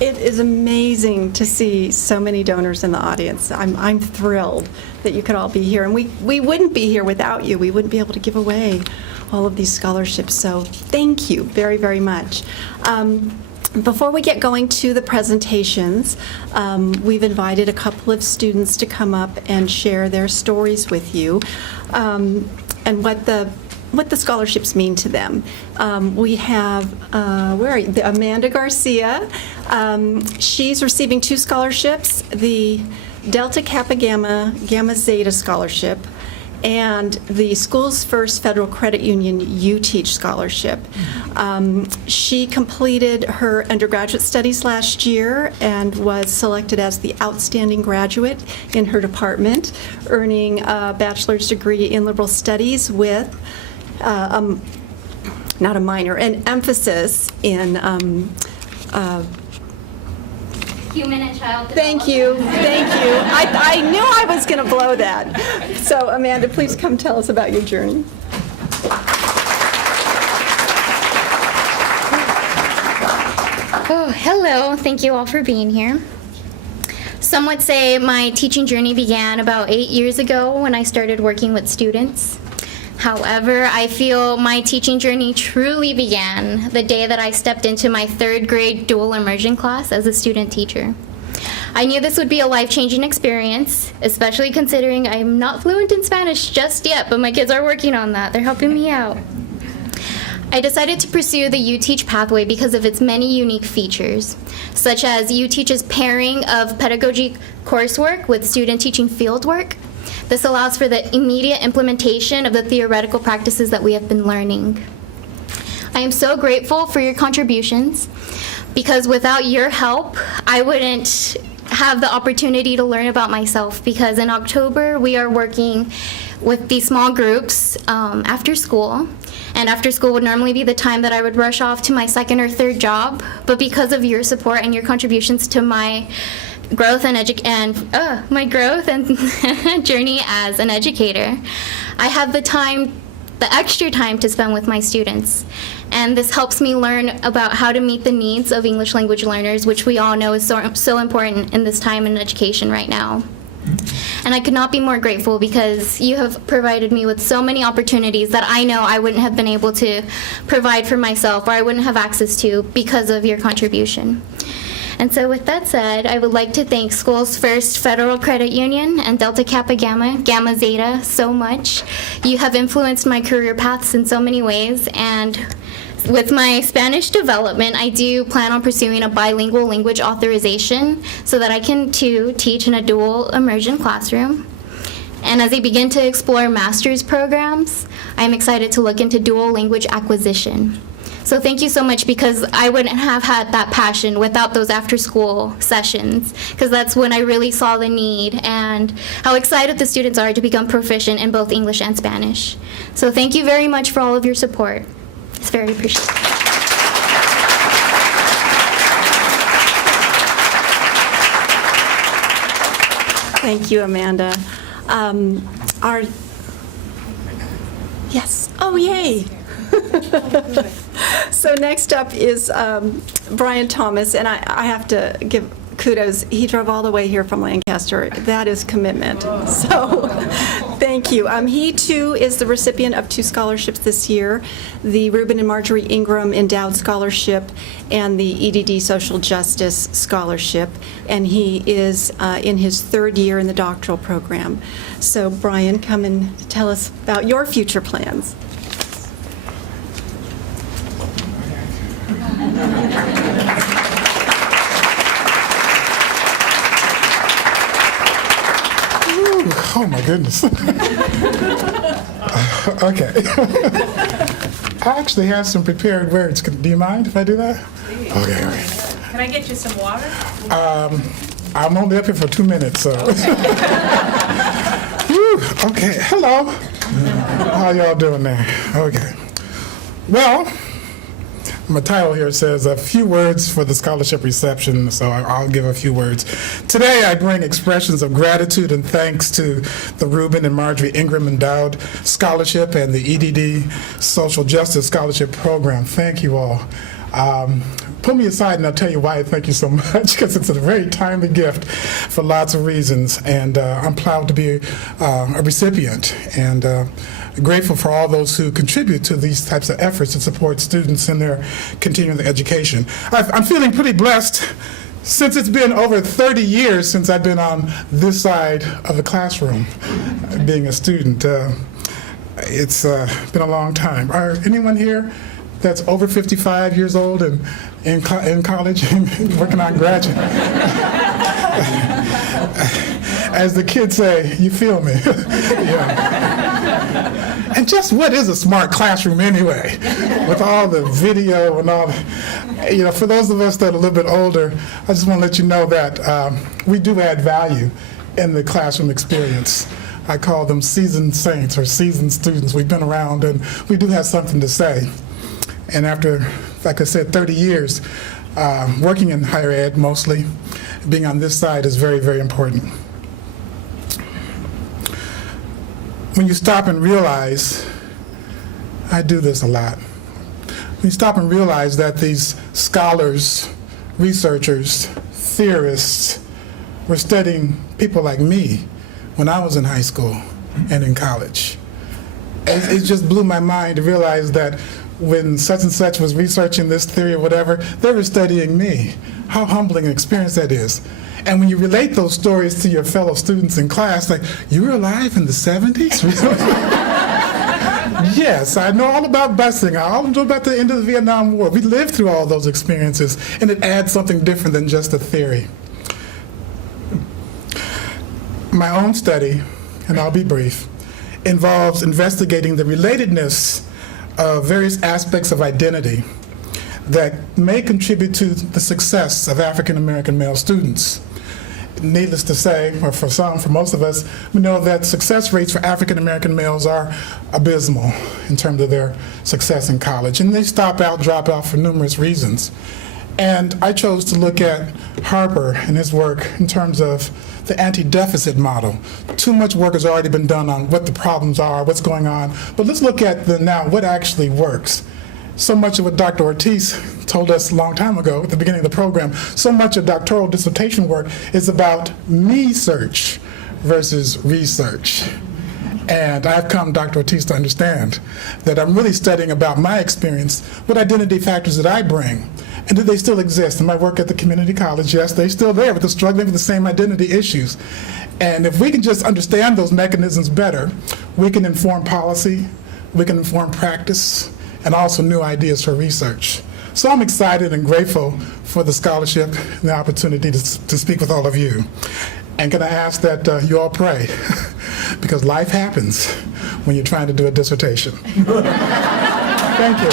It is amazing to see so many donors in the audience. I'm thrilled that you could all be here, and we wouldn't be here without you. We wouldn't be able to give away all of these scholarships, so thank you very, very much. Before we get going to the presentations, we've invited a couple of students to come up and share their stories with you, and what the scholarships mean to them. We have, where are you? Amanda Garcia. She's receiving 2 scholarships, the Delta Kappa Gamma Gamma Zeta Scholarship and the Schools First Federal Credit Union You Teach Scholarship. She completed her undergraduate studies last year and was selected as the outstanding graduate in her department, earning a bachelor's degree in liberal studies with not a minor, an emphasis in human and child development. Thank you. I knew I was going to blow that. So Amanda, please come tell us about your journey. Oh, hello. Thank you all for being here. Some would say my teaching journey began about 8 years ago when I started working with students. However, I feel my teaching journey truly began the day that I stepped into my 3rd grade dual immersion class as a student teacher. I knew this would be a life-changing experience, especially considering I'm not fluent in Spanish just yet, but my kids are working on that. They're helping me out. I decided to pursue the You Teach pathway because of its many unique features, such as You Teach's pairing of pedagogy coursework with student teaching fieldwork. This allows for the immediate implementation of the theoretical practices that we have been learning. I am so grateful for your contributions because without your help, I wouldn't have the opportunity to learn about myself, because in October we are working with these small groups after school. And after school would normally be the time that I would rush off to my 2nd or 3rd job, but because of your support and your contributions to my growth and journey as an educator, I have the extra time to spend with my students. And this helps me learn about how to meet the needs of English language learners, which we all know is so important in this time in education right now. And I could not be more grateful because you have provided me with so many opportunities that I know I wouldn't have been able to provide for myself, or I wouldn't have access to because of your contribution. And so with that said, I would like to thank Schools First Federal Credit Union and Delta Kappa Gamma, Gamma Zeta so much. You have influenced my career paths in so many ways, and with my Spanish development, I do plan on pursuing a bilingual language authorization so that I can too teach in a dual immersion classroom. And as I begin to explore master's programs, I'm excited to look into dual language acquisition. So thank you so much, because I wouldn't have had that passion without those after-school sessions, because that's when I really saw the need and how excited the students are to become proficient in both English and Spanish. So thank you very much for all of your support. It's very appreciated. Thank you, Amanda. Yes. Oh, yay. So next up is Brian Thomas, and I have to give kudos. He drove all the way here from Lancaster. That is commitment. So thank you. He too is the recipient of 2 scholarships this year, the Reuben and Marjorie Ingram Endowed Scholarship and the EDD Social Justice Scholarship, and he is in his 3rd year in the doctoral program. So Brian, come and tell us about your future plans. Oh my goodness. Okay. I actually have some prepared words. Do you mind if I do that? Please. Okay, all right. Can I get you some water? I'm only up here for 2 minutes, so. Okay. Whew, okay, hello. How y'all doing there? Okay. Well, my title here says a few words for the scholarship reception, so I'll give a few words. Today I bring expressions of gratitude and thanks to the Reuben and Marjorie Ingram Endowed Scholarship and the EDD Social Justice Scholarship Program. Thank you all. Pull me aside and I'll tell you why I thank you so much, because it's a very timely gift for lots of reasons, and I'm proud to be a recipient, and grateful for all those who contribute to these types of efforts to support students in their continuing education. I'm feeling pretty blessed since it's been over 30 years since I've been on this side of the classroom being a student. It's been a long time. Are anyone here that's over 55 years old and in college and working on graduate? As the kids say, you feel me. Yeah. And just what is a smart classroom anyway? With all the video and all, for those of us that are a little bit older, I just want to let you know that we do add value in the classroom experience. I call them seasoned saints or seasoned students. We've been around and we do have something to say. And after, like I said, 30 years working in higher ed mostly, being on this side is very, very important. When you stop and realize, I do this a lot, when you stop and realize that these scholars, researchers, theorists were studying people like me when I was in high school and in college. It just blew my mind to realize that when such and such was researching this theory or whatever, they were studying me. How humbling an experience that is. And when you relate those stories to your fellow students in class, like, you were alive in the 70s? Yes, I know all about busing. I all know about the end of the Vietnam War. We lived through all those experiences, and it adds something different than just a theory. My own study, and I'll be brief, involves investigating the relatedness of various aspects of identity that may contribute to the success of African American male students. Needless to say, or for most of us, we know that success rates for African American males are abysmal in terms of their success in college, and they drop out for numerous reasons. And I chose to look at Harper and his work in terms of the anti-deficit model. Too much work has already been done on what the problems are, what's going on, but let's look at what actually works. So much of what Dr. Ortiz told us a long time ago at the beginning of the program, so much of doctoral dissertation work is about me-search versus research. And I've come, Dr. Ortiz, to understand that I'm really studying about my experience, what identity factors that I bring, and do they still exist? In my work at the community college, yes, they're still there, but they're struggling with the same identity issues. And if we can just understand those mechanisms better, we can inform policy, we can inform practice, and also new ideas for research. So I'm excited and grateful for the scholarship and the opportunity to speak with all of you. And can I ask that you all pray, because life happens when you're trying to do a dissertation. Thank you.